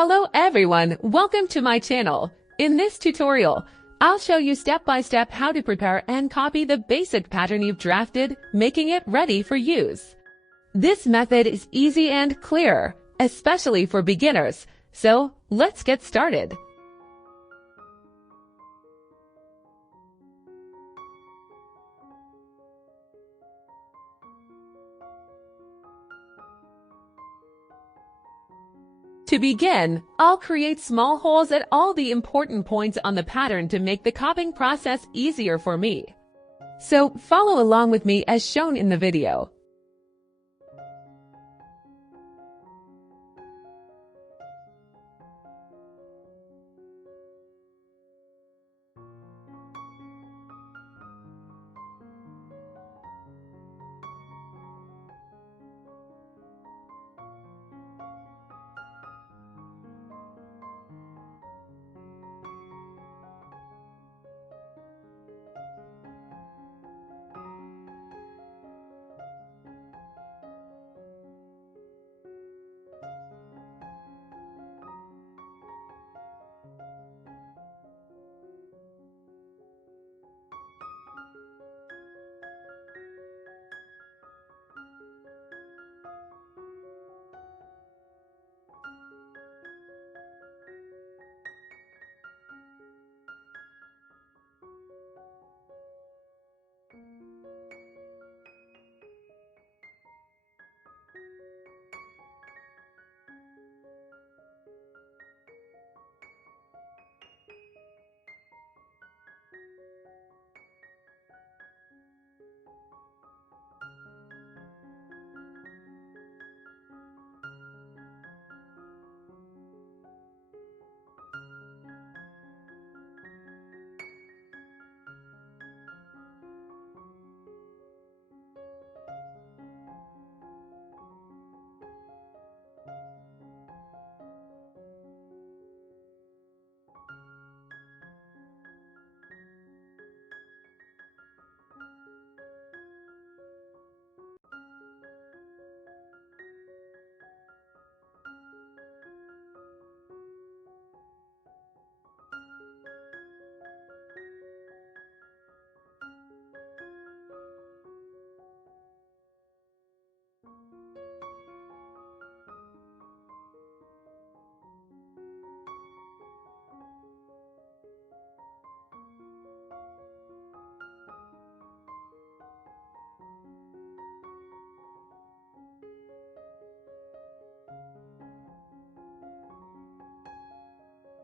Hello everyone, welcome to my channel. In this tutorial, I'll show you step by step how to prepare and copy the basic pattern you've drafted, making it ready for use. This method is easy and clear, especially for beginners, so let's get started. To begin, I'll create small holes at all the important points on the pattern to make the copying process easier for me. So follow along with me as shown in the video.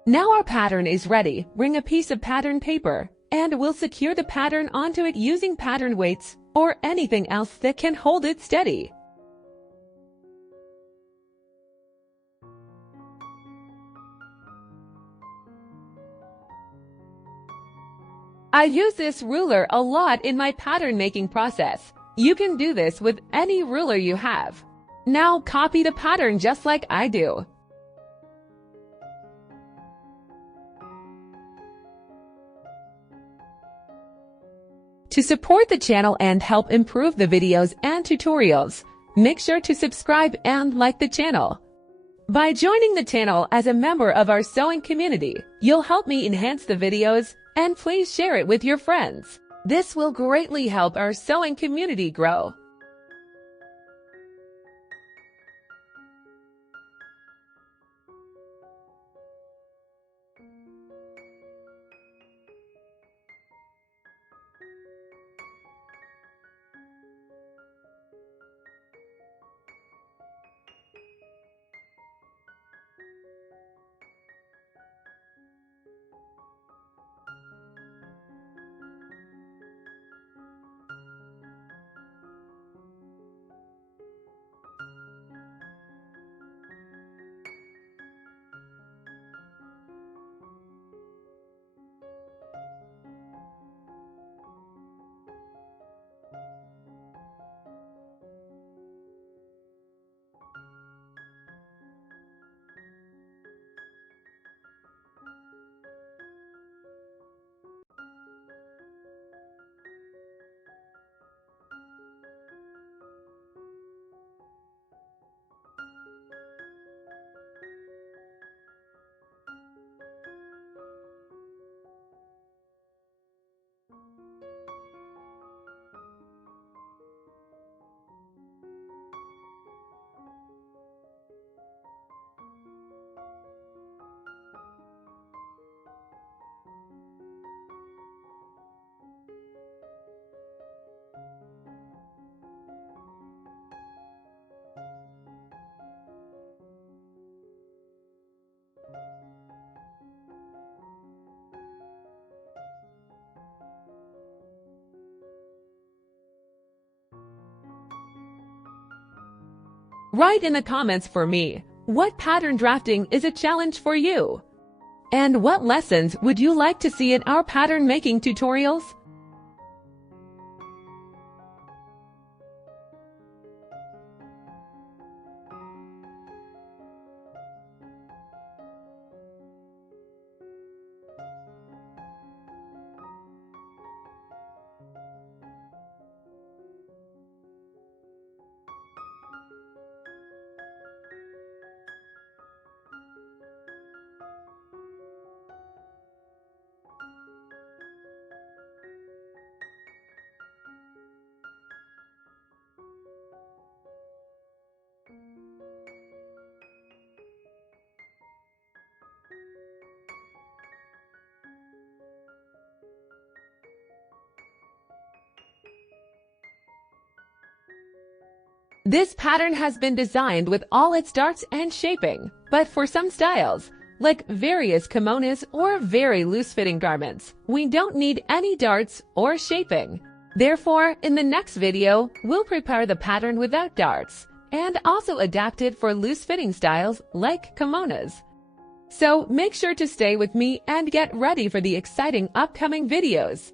Now our pattern is ready. Bring a piece of pattern paper, and we'll secure the pattern onto it using pattern weights or anything else that can hold it steady. I use this ruler a lot in my pattern making process. You can do this with any ruler you have. Now copy the pattern just like I do. To support the channel and help improve the videos and tutorials, make sure to subscribe and like the channel. By joining the channel as a member of our sewing community, you'll help me enhance the videos, and please share it with your friends. This will greatly help our sewing community grow. Write in the comments for me, what pattern drafting is a challenge for you? And what lessons would you like to see in our pattern making tutorials? This pattern has been designed with all its darts and shaping, but for some styles, like various kimonos or very loose-fitting garments, we don't need any darts or shaping. Therefore, in the next video, we'll prepare the pattern without darts and also adapt it for loose-fitting styles like kimonos. So make sure to stay with me and get ready for the exciting upcoming videos.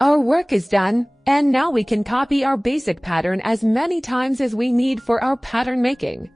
Our work is done, and now we can copy our basic pattern as many times as we need for our pattern making.